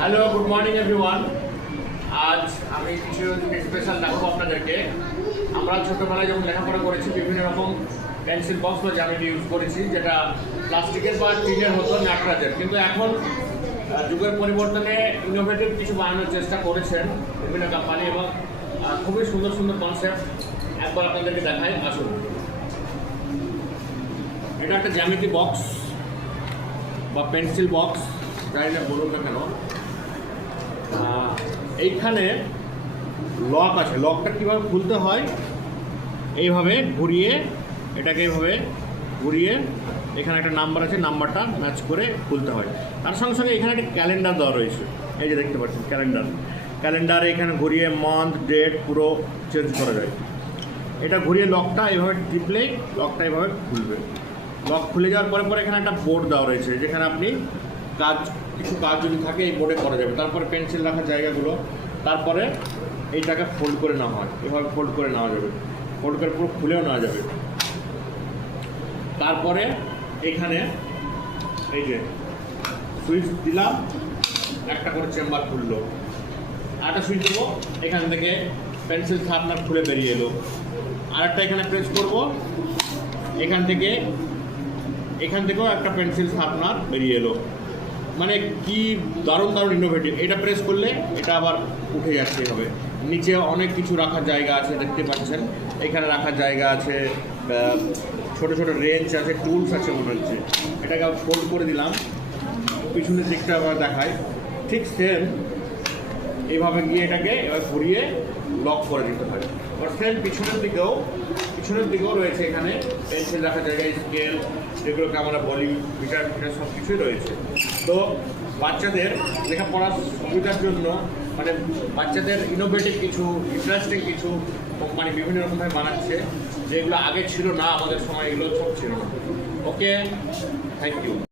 Hello, good morning everyone. আজ আমি কিছু স্পেশাল দেখাবো আপনাদেরকে। আমরা ছোটোবেলায় যখন লেখাপড়া করেছি বিভিন্ন রকম পেন্সিল বক্স বা জ্যামিতি ইউজ করেছি, যেটা প্লাস্টিকের বা টিনের হতো, ন্যাকড়াজের। কিন্তু এখন যুগের পরিবর্তনে ইনোভেটিভ কিছু বানানোর চেষ্টা করেছেন বিভিন্ন কোম্পানি, এবং খুবই সুন্দর সুন্দর কনসেপ্ট একবার আপনাদেরকে দেখাই, আসুন। এটা একটা জ্যামিতি বক্স বা পেন্সিল বক্স, জানি না বলুন না কেন। এইখানে লক আছে। লকটা কীভাবে খুলতে হয়, এইভাবে ঘুরিয়ে, এটাকে এইভাবে ঘুরিয়ে এখানে একটা নাম্বার আছে, নাম্বারটা ম্যাচ করে খুলতে হয়। তার সঙ্গে সঙ্গে এখানে একটা ক্যালেন্ডার দেওয়া রয়েছে, এই যে দেখতে পাচ্ছেন ক্যালেন্ডারে এখানে ঘুরিয়ে মান্থ ডেট পুরো চেঞ্জ করা যায়। এটা ঘুরিয়ে লকটা এইভাবে টিপলে লকটা এইভাবে খুলবে। লক খুলে যাওয়ার পরে পরে এখানে একটা বোর্ড দেওয়া রয়েছে, যেখানে আপনি কিছু কাজ যদি থাকে এই বোর্ডে করা যাবে। তারপরে পেন্সিল রাখার জায়গাগুলো, তারপরে এইটাকে ফোল্ড করে নেওয়া হয়, এভাবে ফোল্ড করে নেওয়া যাবে, ফোল্ড করে পুরো খুলেও নেওয়া যাবে। তারপরে এখানে এই যে সুইচ দিলাম, একটা করে চেম্বার খুললো। আরেকটা সুইচ দেবো, এখান থেকে পেন্সিল শার্পনার খুলে বেরিয়ে এলো। আরেকটা এখানে প্রেস করব, এখান থেকেও একটা পেন্সিল শার্পনার বেরিয়ে এলো। মানে কি দারুণ দারুণ ইনোভেটিভ। এটা প্রেস করলে এটা আবার উঠে যাচ্ছে হবে। নিচে অনেক কিছু রাখার জায়গা আছে, দেখতে পাচ্ছেন এখানে রাখার জায়গা আছে, ছোট ছোট রেঞ্চ আছে, টুলস আছে মনে হচ্ছে। এটাকে ফোল্ড করে দিলাম, পিছনের দিকটা আবার দেখায়, ঠিক সেম এইভাবে গিয়ে এটাকে এবার ঘুরিয়ে লক করে দিতে হয়। আর সেম পিছনের দিকেও রয়েছে এখানে পেন্সিল রাখার জায়গায়, স্কেল, যেগুলোকে আমরা বলি মিটার সব কিছুই রয়েছে। তো বাচ্চাদের লেখাপড়ার সুবিধার জন্য, মানে বাচ্চাদের ইনোভেটিভ কিছু, ইন্টারেস্টিং কিছু কোম্পানি বিভিন্ন রকমভাবে বানাচ্ছে, যেগুলো আগে ছিল না, আমাদের সময় এগুলো সব ছিল না। ওকে, থ্যাংক ইউ।